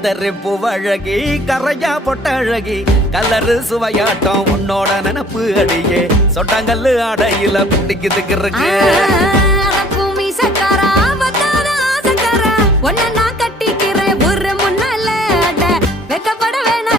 கதறி பூவழகி கரையா பொட்டழகி கலரு சுவையாட்டம் உன்னோட நினப்பு அடியே சொட்டாங்கல்லு ஆடையில பிடிக்குதுக்கு இருக்கு